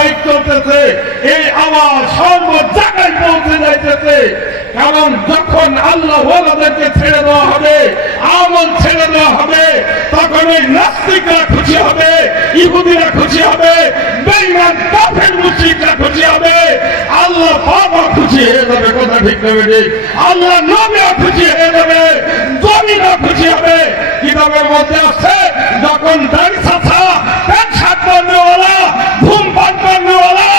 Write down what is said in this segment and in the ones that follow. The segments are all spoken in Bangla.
ধারাবাহিক চলতেছে, এই আওয়াজ সর্ব জায়গায় পৌঁছে যাইতেছে। কারণ যখন আল্লাহ ওয়ালাদেরকে ছেড়ে দেওয়া হবে, আমল ছেড়ে দেওয়া হবে, তখন এই নাস্তিকরা খুশি হবে, ইহুদিরা খুশি হবে, বেঈমান কাফের মুশরিকরা খুশি হবে, আল্লাহ পাকও খুশি হয়ে যাবে। কথা ঠিক হবে ঠিক? আল্লাহ নবীও খুশি হয়ে যাবে, জমিনও খুশি হবে। কিতাবের মধ্যে আছে, যখন দাড়ি ছাছা, পেট শাক করনেওয়ালা, ধূমপান করনেওয়ালা,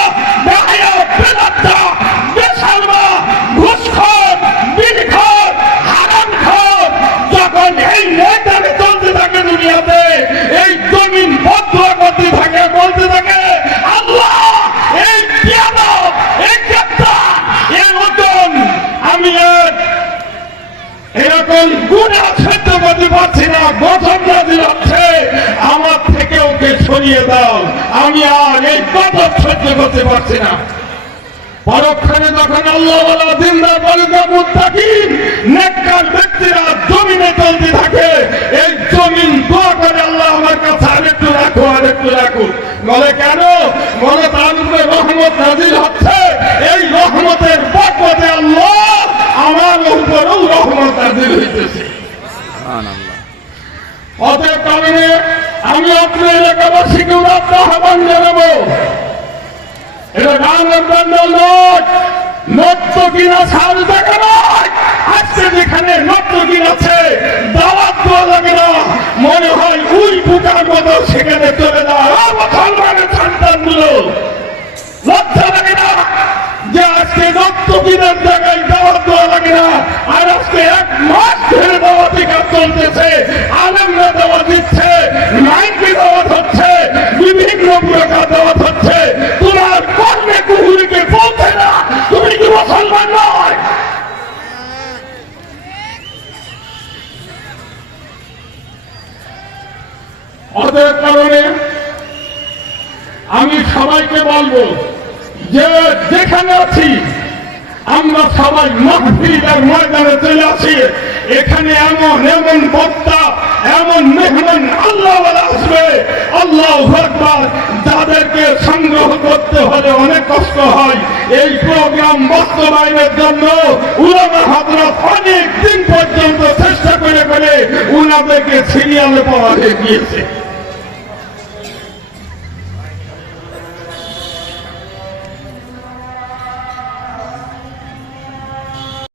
বেহায়া, বেলজ্জা, বেশরমা, ঘুষখোর, বিড়িখোর, হারামখোর, যখন এই ময়দানে চলতে থাকে দুনিয়াতে, এই জমিন বদুয়া করতে থাকে, বলতে থাকে আল্লাহ এই বিয়াদব, এই গ্রেফতার, এই ওজন আমি এরকম গুনাহ সহ্য করতে পারছি না, গজব নাযিল হচ্ছে, আমার থেকে ওকে সরিয়ে দাও, আমি আর এই গজব সহ্য করতে পারছি না। পরক্ষণে যখন আল্লাহ ওয়ালা দিনদার পরিবার মুত্তাকিন নেককার ব্যক্তিরা জমিনে চলতে থাকে, এই জমিন দোয়া করে আল্লাহ আমার কাছে আরেকটু রাখো, আরেকটু রাখো। বলে কেন? বলে তার উপরে রহমত নাযিল হচ্ছে, এই রহমতের বরকতে আল্লাহ আমার উপরেও রহমত নাযিল হইতেছে। অতএব কারণে আমি আপনার এলাকাবাসীকে উদাত্ত আহ্বান জানাবো, এটা গানের প্যান্ডেল নয়, নর্তকীরা সাজ দেখা নয়। আজকে যেখানে নর্তকীর আছে, দাওয়াত দেওয়া লাগে না, মনে হয় উই বুকার মতো সেখানে চলে যায়। মুসলমানের সন্তানগুলো লজ্জা লাগে না যে আজকে নর্তকীদের জায়গায় দাওয়াত দেওয়া লাগে না? আর আজকে 1 মাস ধরে দাওয়াতি কাজ চলতেছে, আলেমরা দাওয়াত দিচ্ছে, মাইকে দাওয়াত হচ্ছে, বিভিন্ন প্রকার দাওয়াত হচ্ছে, তোমার কর্মে কুহুরিকে পৌঁছে না, তুমি কি মুসলমান নয়? অতএব কারণে আমি সবাইকে বলবো যে যেখানে আছি আমরা সবাই মাহফিলের ময়দানে চলে আসি। এখানে এমন এমন বক্তা, এমন মেহমান আল্লাহ আসবে, আল্লাহু আকবার, যাদেরকে সংগ্রহ করতে হলে অনেক কষ্ট হয়। এই প্রোগ্রাম বাস্তবায়নের জন্য উলামা হযরত অনেক দিন পর্যন্ত চেষ্টা করে উনাদেরকে সিরিয়ালে পাওয়া গিয়েছে।